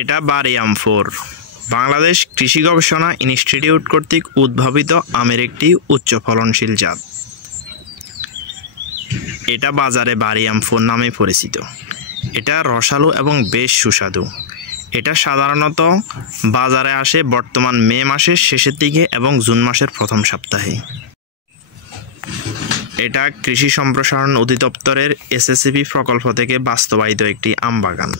এটা বারিয়াম 4 বাংলাদেশ কৃষি গবেষণা ইনস্টিটিউট কর্তৃক উদ্ভাবিত আমের একটি উচ্চ ফলনশীল জাত। এটা বাজারে বারিয়াম 4 নামে পরিচিত। এটা রসালো এবং বেশ সুস্বাদু। এটা সাধারণত বাজারে আসে বর্তমান মে মাসের শেষের দিকে এবং জুন মাসের প্রথম সপ্তাহে। এটা কৃষি সম্প্রসারণ অধিদপ্তরের এসএসসিপি প্রকল্প থেকে বাস্তবায়িত একটি আম বাগান।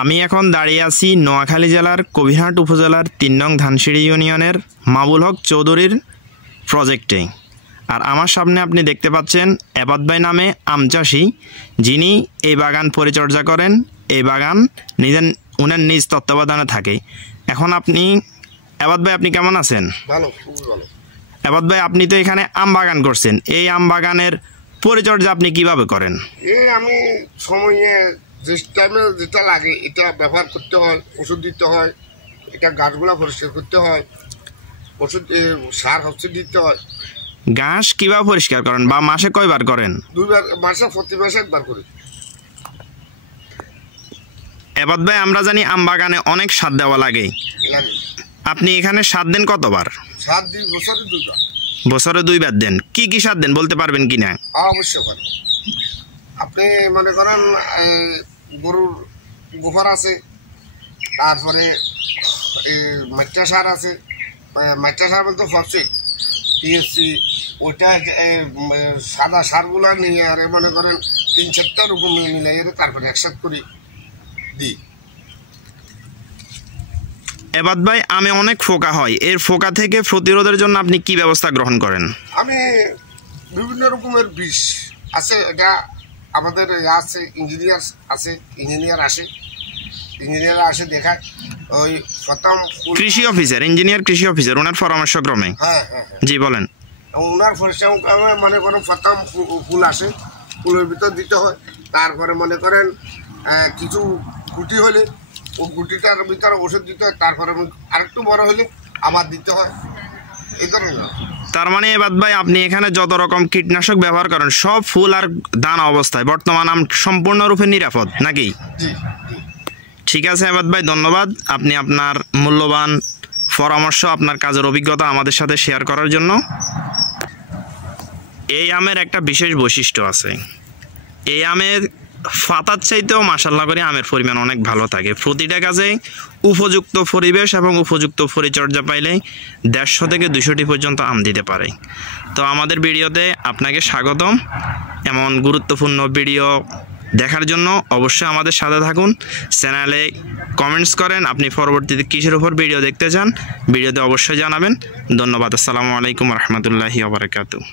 আমি এখন দাঁড়িয়ে আছি নোয়াখালী জেলার কবিরহাট উপজেলার ৩ নং ধানসিঁড়ি ইউনিয়নের মাবুল হক চৌধুরীর প্রজেক্টে। আর আমার সামনে আপনি দেখতে পাচ্ছেন এবাদ ভাই নামে আম চাষি, যিনি এই বাগান পরিচর্যা করেন। এই বাগান উনার নিজ তত্ত্বাবধানে থাকে। এখন আপনি এবাদ ভাই, আপনি কেমন আছেন? ভালো, খুবই ভালো। এবাদ ভাই, আপনি তো এখানে আম বাগান করছেন, এই আম বাগানের পরিচর্যা আপনি কিভাবে করেন? আমি সময়ে যে টাইমে যেটা লাগে এটা ব্যবহার করতে হয়, ওষুধ দিতে হয়, এটা গাছগুলা পরিষ্কার করতে হয়, ওষুধ সার হচ্ছে দিতে হয়। ঘাস কিভাবে পরিষ্কার করেন বা মাসে কয়বার করেন? 2 বার, মাসে প্রতি মাসে 1 বার করি। এবাদ ভাই, আমরা জানি আম বাগানে অনেক সার দেওয়া লাগে। আপনি এখানে সার দেন কতবার? সার দিই বছরে 2 বার। বছরে 2 বার দেন। কি কি সার দেন বলতে পারবেন কিনা? অবশ্যই পারেন। আপনি মনে করেন গরুর গোবর আছে, তারপরে মাইটা সার আছে। মাইটা সার বলতে ফসফেট, টিএসসি, ওইটা সাদা সারগুলো নিয়ে আর মনে করেন 3-4টা রকম মিলাই তারপরে একসাথে করি দিই। এবাদ ভাই, আমে অনেক ফোকা হয়, এর ফোকা থেকে প্রতিরোধের জন্য আপনি কি ব্যবস্থা গ্রহণ করেন? আমি বিভিন্ন রকমের বিষ আছে, এটা আমাদের আছে, ইঞ্জিনিয়ার আসে দেখায়। ওই প্রথম কৃষি অফিসার ওনার পরামর্শক্রমে। হ্যাঁ, জি বলেন। ওনার পরিশ্রমে মনে করেন প্রথম ফুল আসে, ফুলের ভিতর দিতে হয়। তারপরে মনে করেন কিছু গুটি হলে ও গুটিটার ভিতরে ওষুধ দিতে হয়। তারপরে আরেকটু বড় হলে আবার দিতে হয়, এই ধরনের। তার মানে এবাদ ভাই, আপনি এখানে যত রকম কীটনাশক ব্যবহার করেন সব ফুল আর দানা অবস্থায় বর্তমান আম সম্পূর্ণরূপে নিরাপদ নাকি? জি। ঠিক আছে এবাদ ভাই, ধন্যবাদ আপনি আপনার মূল্যবান পরামর্শ, আপনার কাজের অভিজ্ঞতা আমাদের সাথে শেয়ার করার জন্য। এই আমের একটা বিশেষ বৈশিষ্ট্য আছে। এই আমের পাতার চাইতেও মাশাআল্লাহ করে আমের পরিমাণ অনেক ভালো থাকে। প্রতিটা গাছে উপযুক্ত পরিবেশ এবং উপযুক্ত পরিচর্যা পাইলে 150 থেকে 200টি পর্যন্ত আম দিতে পারে। তো আমাদের ভিডিওতে আপনাকে স্বাগতম। এমন গুরুত্বপূর্ণ ভিডিও দেখার জন্য অবশ্যই আমাদের সাথে থাকুন। চ্যানেলে কমেন্টস করেন আপনি পরবর্তীতে কিসের উপর ভিডিও দেখতে চান, ভিডিওতে অবশ্যই জানাবেন। ধন্যবাদ। আসসালামু আলাইকুম রহমতুল্লাহি ওয়া বারাকাতুহু।